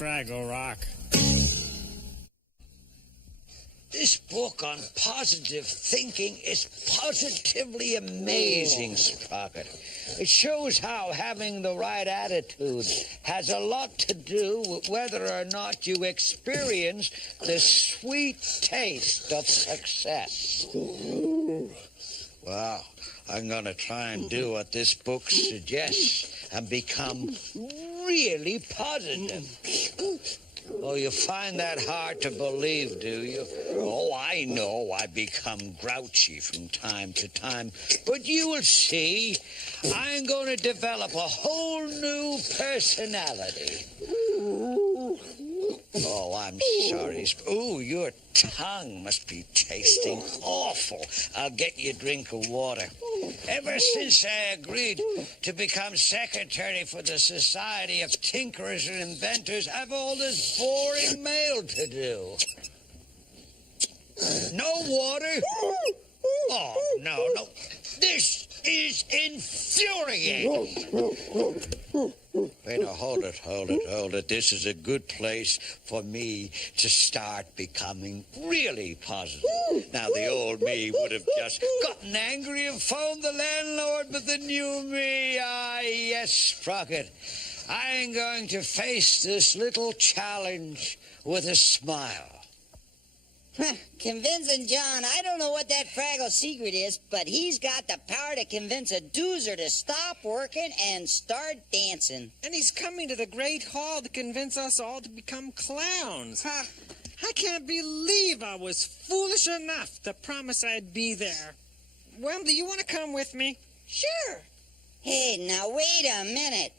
Fraggle Rock. This book on positive thinking is positively amazing, Sprocket. It shows how having the right attitude has a lot to do with whether or not you experience the sweet taste of success. Well, I'm going to try and do what this book suggests and become really positive. Oh, you find that hard to believe, do you? Oh, I know I become grouchy from time to time. But you will see, I'm going to develop a whole new personality. Oh, I'm sorry. Ooh, your tongue must be tasting awful. I'll get you a drink of water. Ever since I agreed to become secretary for the Society of Tinkerers and Inventors, I've all this boring mail to do. No water? Oh, no. This is infuriating. Wait, now, hold it. This is a good place for me to start becoming really positive. Now, the old me would have just gotten angry and phoned the landlord, but the new me, yes, Sprocket. I'm going to face this little challenge with a smile. Convincing John, I don't know what that Fraggle secret is, but he's got the power to convince a doozer to stop working and start dancing. And he's coming to the Great Hall to convince us all to become clowns. Huh. I can't believe I was foolish enough to promise I'd be there. Wembley, you want to come with me? Sure. Hey, now wait a minute.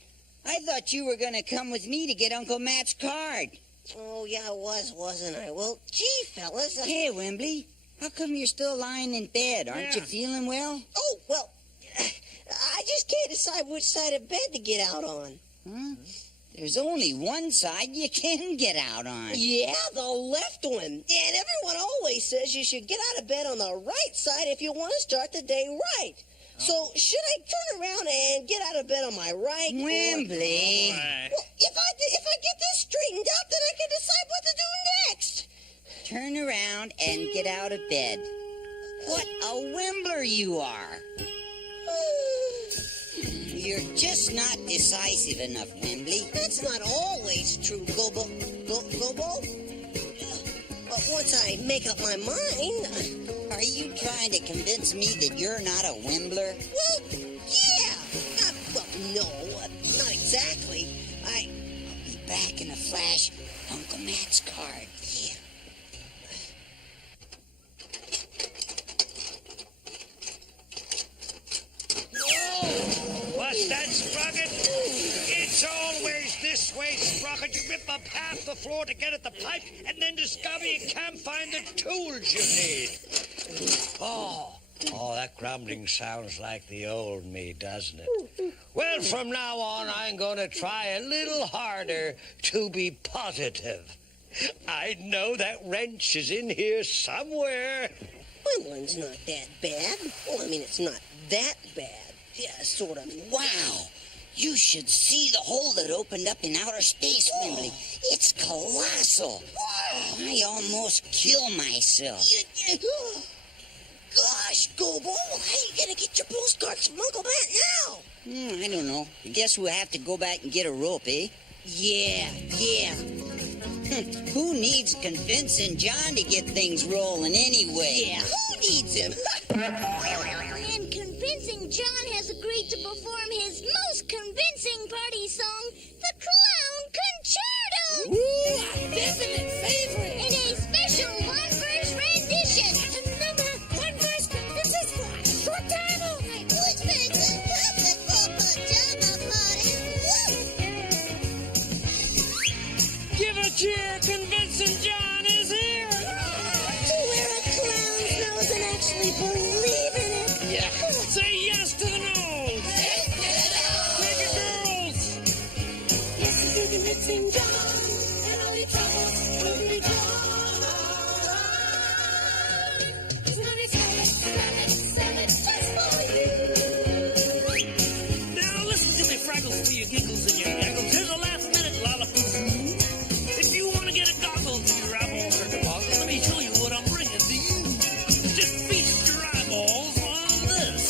I thought you were going to come with me to get Uncle Matt's card. Oh, yeah, I was, wasn't I? Well, gee, fellas. Hey, Wembley, how come you're still lying in bed? Aren't you feeling well? Oh, well, I just can't decide which side of bed to get out on. Huh? There's only one side you can get out on. Yeah, the left one. And everyone always says you should get out of bed on the right side if you want to start the day right. So, should I turn around and get out of bed on my right? Wembley. Well, if I get this straightened up, then I can decide what to do next. Turn around and get out of bed. What a Wembler you are. You're just not decisive enough, Wembley. That's not always true, Gobo. Gobo? But once I make up my mind... Are you trying to convince me that you're not a Wembler? Well, yeah. Well, no, not exactly. I'll be back in a flash. Uncle Matt's card. Yeah. Whoa! What's that, Sprocket? It's always this way, Sprocket. You rip up half the floor to get at the pipe and then discover you can't find the tools you need. Oh, that grumbling sounds like the old me, doesn't it? Well, from now on, I'm going to try a little harder to be positive. I know that wrench is in here somewhere. Wimbling's not that bad. Well, I mean, it's not that bad. Yeah, sort of. Wow. You should see the hole that opened up in outer space, Wembley. It's colossal. I almost kill myself. Gosh, Gobo, how are you going to get your postcards from Uncle Matt now? I don't know. I guess we'll have to go back and get a rope, eh? Yeah. Who needs convincing John to get things rolling anyway? Yeah, who needs him? And convincing John has agreed to perform his most convincing party song, the Clown Concerto! Ooh, our definite favorite! In a special one-verse rendition! Remember, one verse, this is for a short time only! Which makes it perfect for pajama parties! Give a cheer, convincing John is here! To wear a clown's nose and actually believe in it! Yeah. Say yes to the nose! Take it, girls! Yes, to convincing John, and all the troubles will be gone. It's gonna be sell it just for you. Now listen to me, Fraggles, for your giggles and your gaggles. Here's a last-minute lollipop. close your eyeballs, Mr. Froggle. Let me show you what I'm bringing to you. Just feast your eyeballs on this.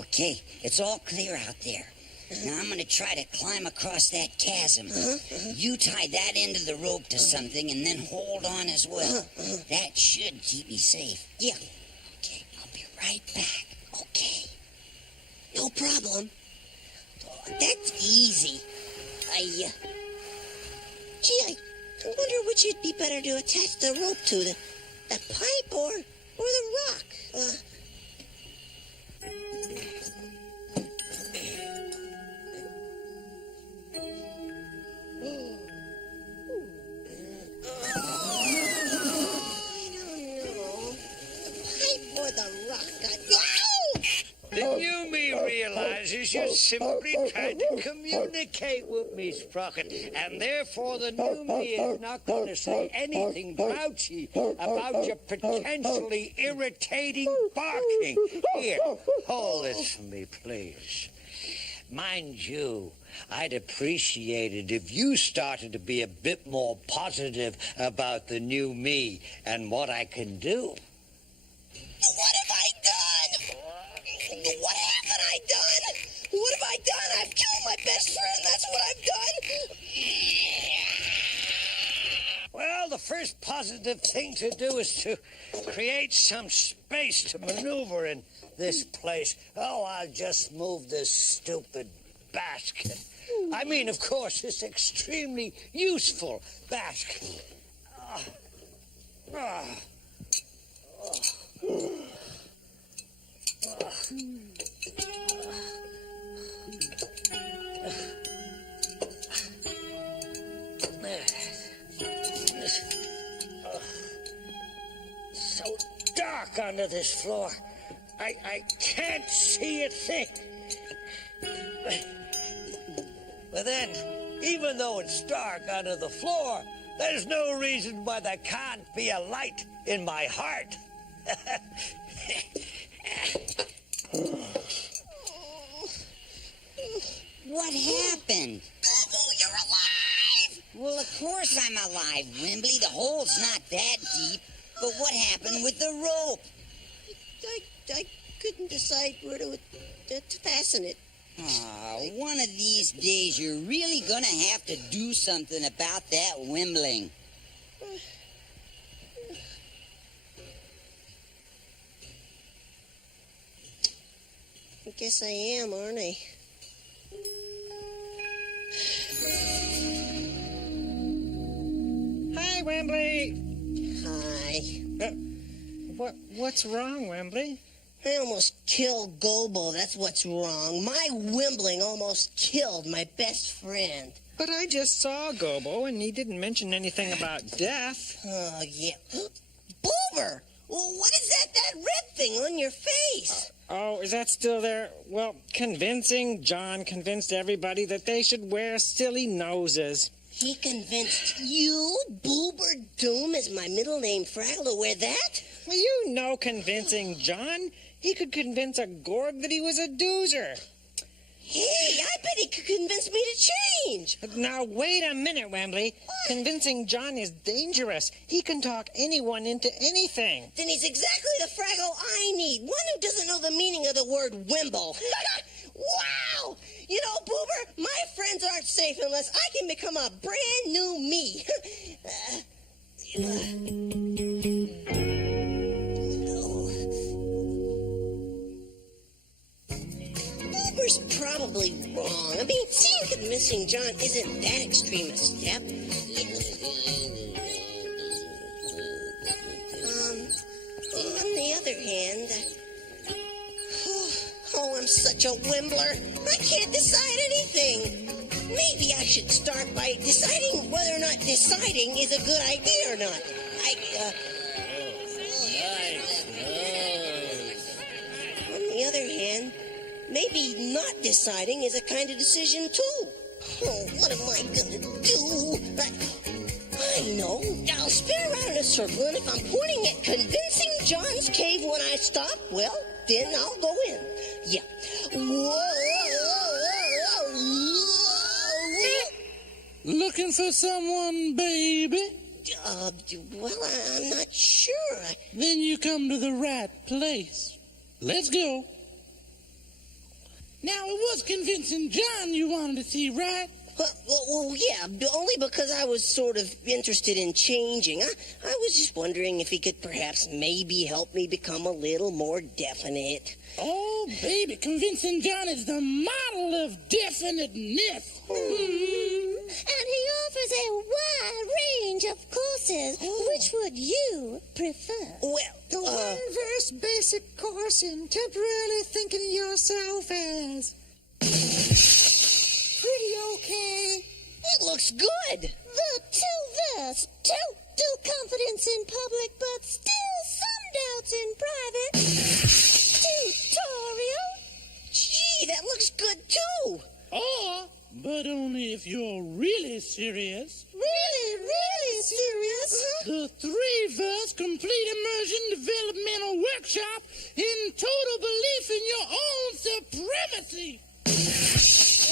Okay, it's all clear out there. Now I'm gonna try to climb across that chasm. You tie that end of the rope to something and then hold on as well. That should keep me safe. Yeah, Okay, I'll be right back. Okay. no problem. That's easy. I wonder which would be better to attach the rope to, the pipe or the rock. I don't know. The pipe or the rock. The new me realizes you simply tried to communicate with me, Sprocket, and therefore the new me is not going to say anything grouchy about your potentially irritating barking. Here, hold this for me, please. Mind you, I'd appreciate it if you started to be a bit more positive about the new me and what I can do. What have I done? What haven't I done? What have I done? I've killed my best friend. That's what I've done. Well, the first positive thing to do is to create some space to maneuver in this place. Oh, I'll just move this stupid basket. I mean, of course, this extremely useful basket. So dark under this floor. I can't see a thing. But then, even though it's dark under the floor, there's no reason why there can't be a light in my heart. What happened? Boo-boo, you're alive! Well, of course I'm alive, Wimbley. The hole's not that deep. But what happened with the rope? I couldn't decide where to fasten it. One of these days you're really gonna have to do something about that wimbling. I guess I am, aren't I? Hi, Wembley. Hi. What's wrong, Wembley? I almost killed Gobo. That's what's wrong. My wimbling almost killed my best friend. But I just saw Gobo, and he didn't mention anything about death. Oh, yeah. Boober! Well, what is that red thing on your face? Oh, is that still there? Well, John convinced everybody that they should wear silly noses. He convinced you, Boober Doom, is my middle name, Fraggle, to wear that? Well, you know convincing John. He could convince a Gorg that he was a doozer. Hey, I bet he could convince me to change. Now, wait a minute, Wembley. Convincing John is dangerous. He can talk anyone into anything. Then he's exactly the Fraggle I need. One who doesn't know the meaning of the word wimble. Wow! You know, Boober, my friends aren't safe unless I can become a brand new me. Boober's probably wrong. I mean, seeing convincing John isn't that extreme a step. On the other hand, I'm such a wimbler. I can't decide anything. Maybe I should start by deciding whether or not deciding is a good idea or not. On the other hand, maybe not deciding is a kind of decision too. Oh, what am I gonna do? I know. I'll spin around in a circle, and if I'm pointing at Convincing John's cave when I stop, well, then I'll go in. Yeah. Looking for someone, baby? Well, I'm not sure. Then you come to the right place. Let's go. Now, it was Convincing John you wanted to see, right? Well, yeah, only because I was sort of interested in changing. I was just wondering if he could perhaps maybe help me become a little more definite. Oh, baby, Convincing John is the model of definiteness. And he offers a wide range of courses. Which would you prefer? Well, The one-verse basic course in temporarily thinking of yourself as pretty okay. it looks good. The two-verse, total confidence in public, but still some doubts in private. Tutorial. Gee, that looks good too. But only if you're really serious. Really serious? The three-verse complete immersion developmental workshop in total belief in your own supremacy.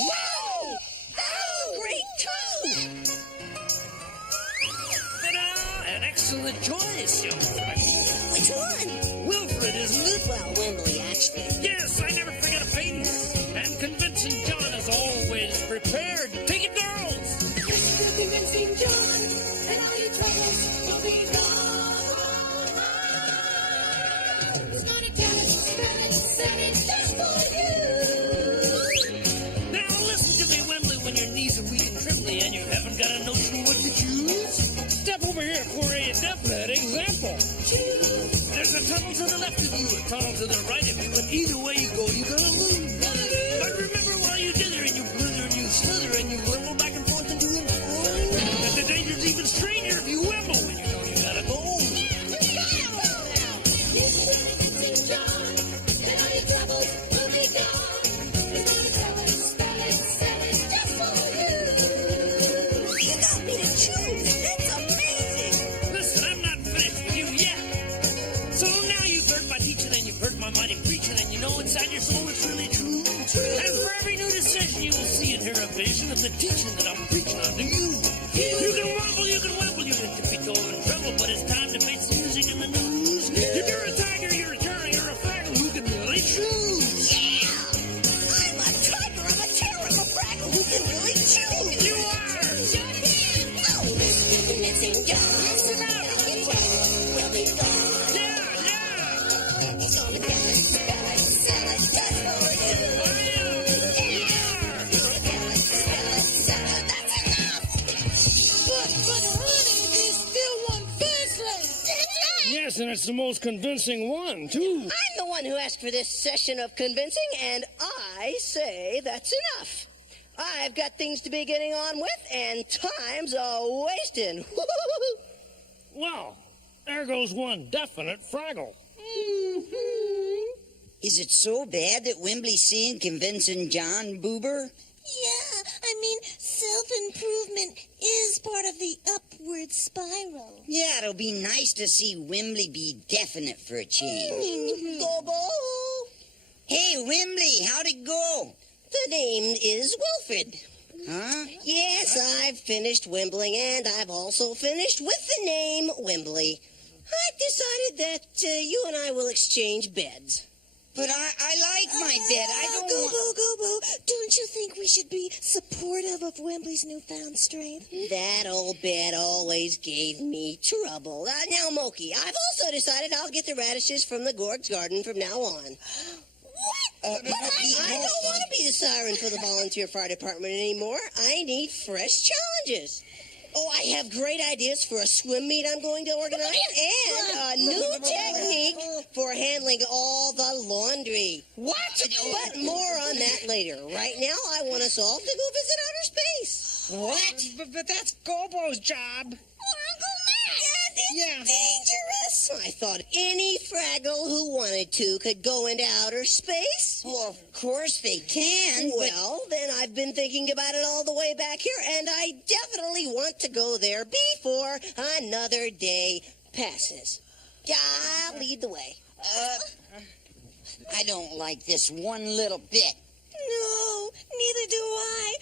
Wow! Oh, great too. Ta-da! An excellent choice, young friend. Which one? Wilfred, isn't it? Well, Wembley, actually. Yes, I never forget a face. And Convincing John is always prepared. Take it, girls! Convincing John, and all your troubles will be gone. He's gonna tell it just for you. Now listen to me, Wembley, when your knees are weak and trembly and you haven't got a notion what to choose. Step over here for a definite example. There's a tunnel to the left of you, a tunnel to the right of you, and either way you go, you're gonna lose. But remember while you dither and you blither and you slither and you wimble back and forth and to and fro, that the danger's even stranger if you wimble when you know you gotta go. Convincing John, and all your troubles will be gone. He's gonna tell it, spell it just for you. You got me to choose. That's amazing. Listen, I'm not finished with you yet. So now you've heard my teaching and you've heard my mighty preaching and you know inside your soul it's really true. And for every new decision you will see and hear a vision of the teaching that I'm preaching unto you. You can wobble, you can wimble, you can tippy toe and tremble, but it's time to face the music in the news. If you're a tiger, you're a terror, you're a fraggle, who can really choose? Yeah! I'm a tiger, I'm a terror, I'm a fraggle who can really choose. You are! Oh, Convincing John. Will be gone. Yeah! He's gonna tell it, spell it just for you. He's gonna tell it, spell it, that's enough. But honey, there's still one verse left. That's right. Yes, and it's the most convincing one, too. I'm the one who asked for this session of convincing, and I say that's enough. I've got things to be getting on with, and time's a-wasting. Well, there goes one definite Fraggle. Is it so bad that Wembley's seeing Convincing John, Boober? Yeah, I mean, self-improvement is part of the upward spiral. Yeah, it'll be nice to see Wembley be definite for a change. Gobo! Hey, Wembley, how'd it go? The name is Wilfred. Huh? Yes, I've finished Wimbling, and I've also finished with the name Wembley. I've decided that you and I will exchange beds. But I like my bed. I don't want... Gobo, don't you think we should be supportive of Wembley's newfound strength? That old bed always gave me trouble. Now, Moki, I've also decided I'll get the radishes from the Gorg's garden from now on. What? But I don't want to be the siren for the volunteer fire department anymore. I need fresh challenges. Oh, I have great ideas for a swim meet I'm going to organize and a new technique for handling all the laundry. What? But more on that later. Right now, I want us all to go visit outer space. What? But that's Gobo's job. Uncle Matt! Yeah. Dangerous. I thought any Fraggle who wanted to could go into outer space. Well, of course they can, but... Well, then I've been thinking about it all the way back here, and I definitely want to go there before another day passes. I'll lead the way. I don't like this one little bit. No, neither do I.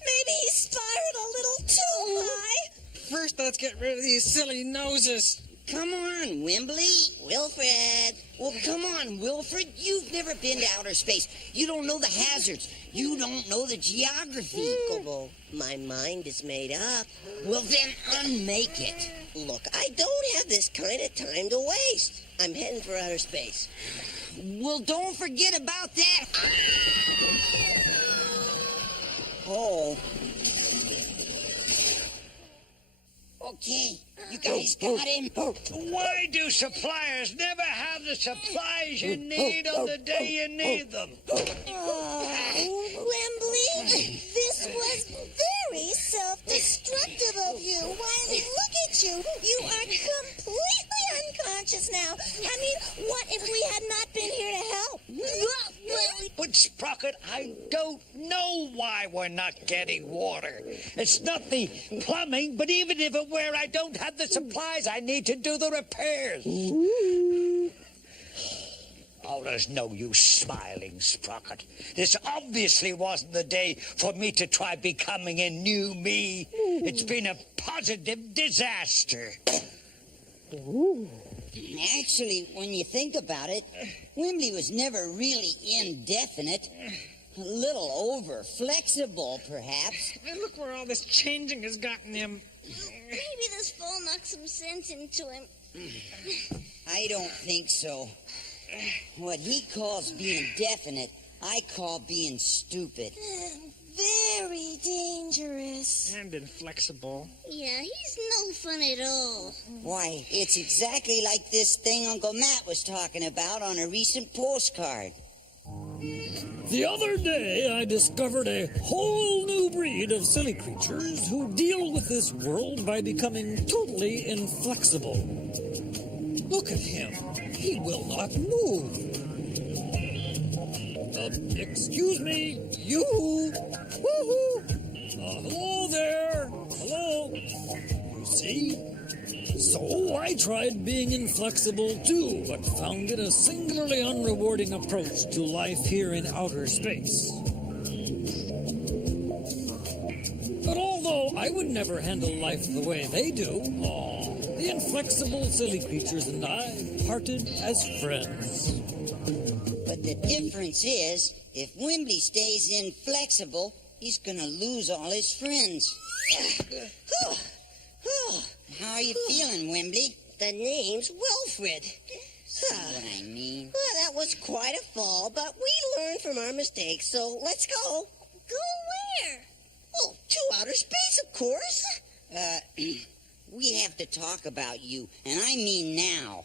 Maybe he spiraled a little too high. First, let's get rid of these silly noses. Come on, Wembley. Wilfred. Well, come on, Wilfred. You've never been to outer space. You don't know the hazards. You don't know the geography. Kobo, my mind is made up. Well, then unmake it. Look, I don't have this kind of time to waste. I'm heading for outer space. Well, don't forget about that. Oh. Okay, you guys got him? Why do suppliers never have the supplies you need on the day you need them? Wembley, this was very self-destructive of you. Why, look at you. You are completely unconscious now. I mean, what if we had not been here to help? But Sprocket, I don't know why we're not getting water. It's not the plumbing, but even if it were, I don't have the supplies I need to do the repairs. Oh, there's no use smiling, Sprocket. This obviously wasn't the day for me to try becoming a new me. It's been a positive disaster. Actually, when you think about it, Wembley was never really indefinite. A little over flexible, perhaps. And look where all this changing has gotten him. Maybe this fall knocked some sense into him. I don't think so. What he calls being definite, I call being stupid. Very dangerous. And inflexible. Yeah, he's no fun at all. Why, it's exactly like this thing Uncle Matt was talking about on a recent postcard. The other day, I discovered a whole new breed of silly creatures who deal with this world by becoming totally inflexible. Look at him. He will not move. Excuse me, you. Woo-hoo. Hello there. Hello. You see? So I tried being inflexible too, but found it a singularly unrewarding approach to life here in outer space. But although I would never handle life the way they do, the inflexible silly creatures and I parted as friends. But the difference is, if Wembley stays inflexible, he's gonna lose all his friends. How are you feeling, Wembley? The name's Wilfred. See what I mean? Well, that was quite a fall, but we learned from our mistakes, so let's go. Go where? Well, to outer space, of course. We have to talk about you, and I mean now.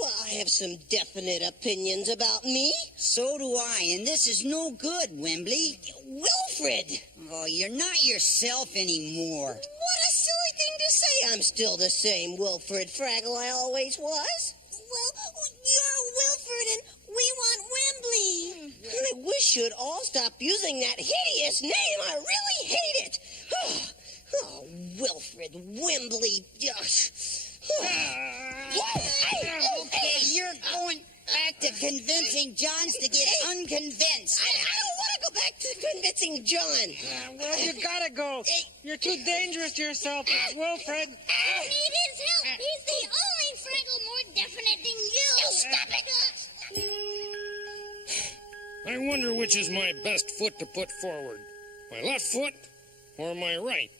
Well, I have some definite opinions about me. So do I, and this is no good, Wembley. Wilfred! Oh, you're not yourself anymore. What a silly thing to say. I'm still the same Wilfred Fraggle I always was. Well, you're Wilfred and we want Wembley. I wish you'd all stop using that hideous name. I really hate it. Oh, Wilfred Wembley. Okay, you're going back to convincing Johns to get unconvinced. I don't want to go back to convincing John. Well, you gotta go. You're too dangerous to yourself, Wilfred. I need his help. He's the only Fraggle more definite than you. Stop it! I wonder which is my best foot to put forward. My left foot or my right?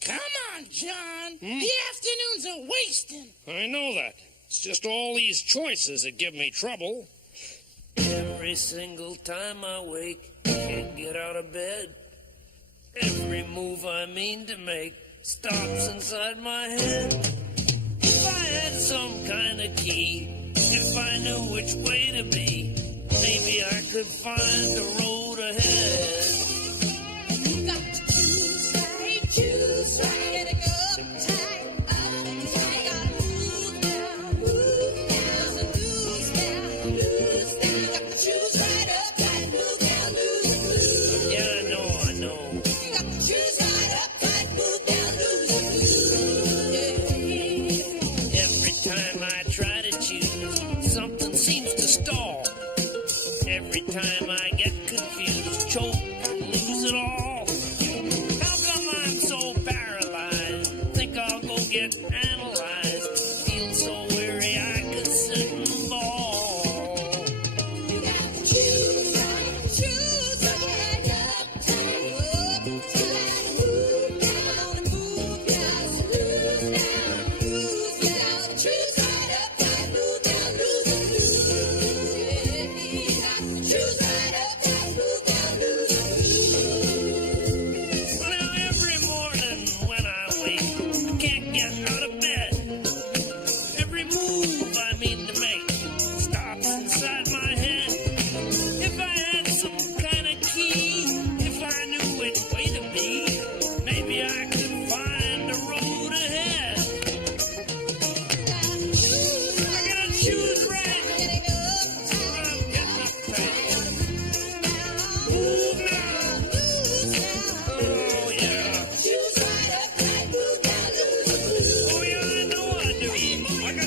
Come on, John. The afternoons are wasting. I know that. It's just all these choices that give me trouble. Every single time I wake, can't get out of bed. Every move I mean to make stops inside my head. If I had some kind of key, if I knew which way to be, maybe I could find the road ahead. You got to choose right, choose right. Gotta go uptight, uptight. Gotta move down, lose down, lose down. You got to choose right, uptight, move down, lose. Yeah, I know. You got to choose right, uptight, move down, lose. Every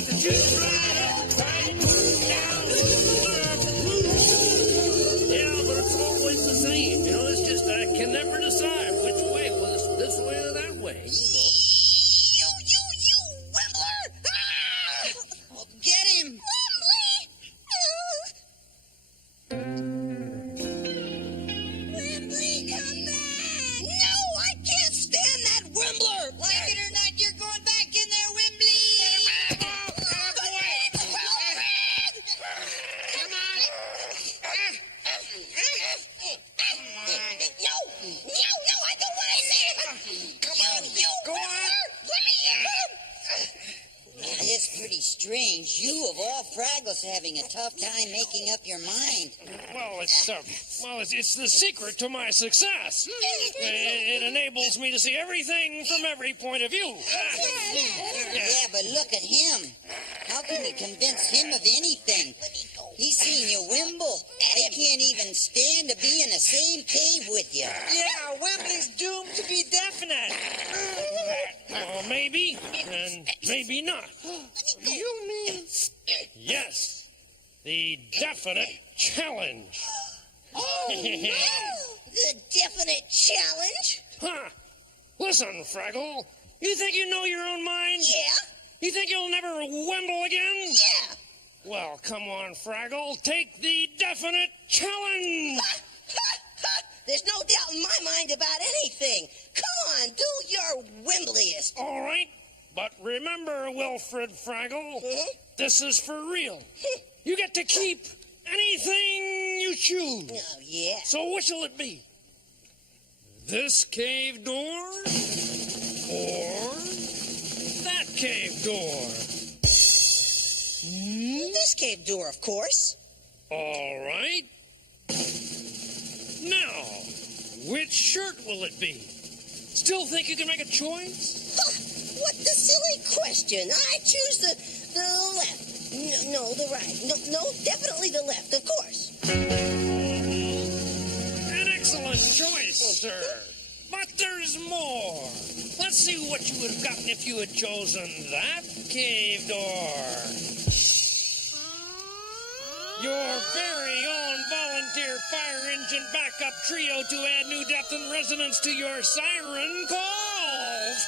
got to choose right up, tight, move down, move up, move. Yeah, but it's always the same. You know, it's just I can never decide which way. Well, it's this way or that way. You, Wimbler! Ah! Get him! Wembley, come back! No, I can't stand that Wimbler! Like it or not, you're going back in there, Wembley! No, I don't want to see him! Come on, you Go on. Let me in! It's pretty strange. You, of all Fraggles, having a tough time making up your mind. Well, it's the secret to my success. It enables me to see everything from every point of view. Yeah, but look at him. How can you convince him of anything? He's seen you wimble. I can't even stand to be in the same cave with you. Yeah, Wembley's doomed to be definite. Well, maybe, and maybe not. You mean? Yes, the definite challenge. Oh, no! The definite challenge? Huh. Listen, Fraggle, you think you know your own mind? Yeah, You think you'll never wimble again? yeah. Well, come on, Fraggle, take the definite challenge. There's no doubt in my mind about anything. Come on, do your Wembleyest. All right, but remember, Wilfred Fraggle, this is for real. You get to keep anything you choose. Oh, yeah. So which will it be? This cave door or that cave door? This cave door, of course. All right. Now, which shirt will it be? Still think you can make a choice? Huh, what the silly question. I choose the left. No, the right. No, definitely the left, of course. An excellent choice, sir. But there's more. Let's see what you would have gotten if you had chosen that cave door. Your very own volunteer fire engine backup trio to add new depth and resonance to your siren calls.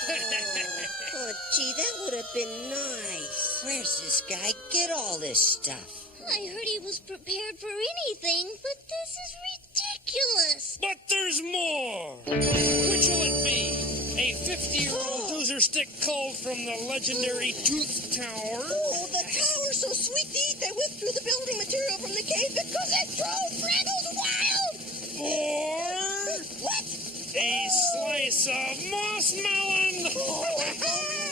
Oh, gee, that would have been nice. Where's this guy get all this stuff? I heard he was prepared for anything, but this is ridiculous. But there's more. Which will it be? A 50-year-old doozer stick culled from the legendary Tooth Tower? Oh, the tower's so sweet to eat they whipped through the building material from the cave because it drove Fraggles wild. Or What? a slice of moss melon? Oh, the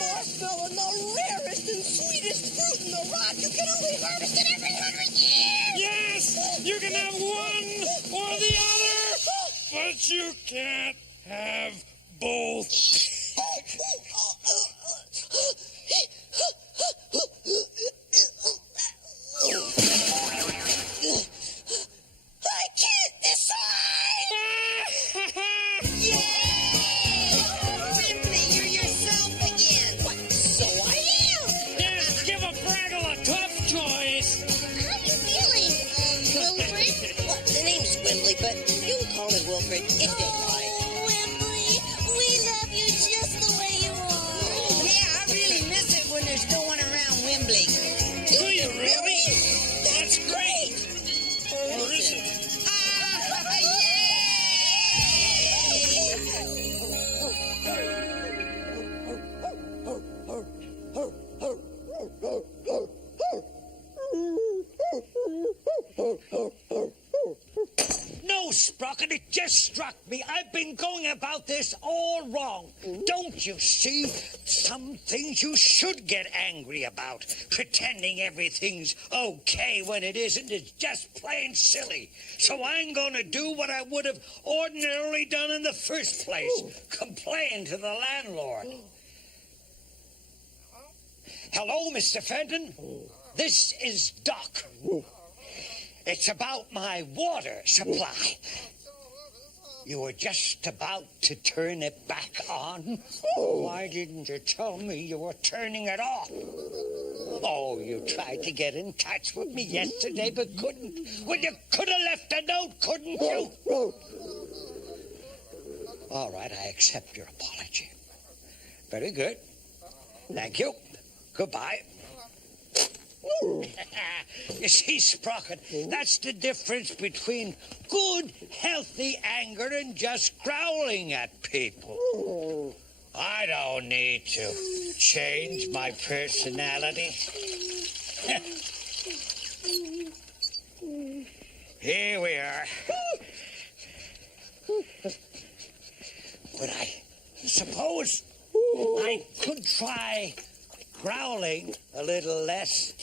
marshmallow, the rarest and sweetest fruit in the rock. You can only harvest it every 100 years. Yes, you can have one or the other, but you can't have both. I can't decide. Wembley, you're yourself again. What? So I am. Yes, give a Fraggle a tough choice. How you feeling, Wilfred? Well, the name's Wembley, but you can call me Wilfred. It's just fine. Oh, Wembley, we love you just the way you are. Yeah, I really miss it when there's no one around Wembley. Do you really? That's great. Or is it? No, Sprocket, it just struck me. I've been going about this all wrong. Don't you see? Some things you should get angry about. Pretending everything's okay when it isn't is just plain silly. So I'm going to do what I would have ordinarily done in the first place. Complain to the landlord. Hello, Mr. Fenton. This is Doc. It's about my water supply. You were just about to turn it back on. Why didn't you tell me you were turning it off? Oh, you tried to get in touch with me yesterday, but couldn't. Well, you could have left a note, couldn't you? All right, I accept your apology. Very good. Thank you. Goodbye. You see, Sprocket, that's the difference between good, healthy anger and just growling at people. I don't need to change my personality. Here we are. But I suppose I could try growling a little less.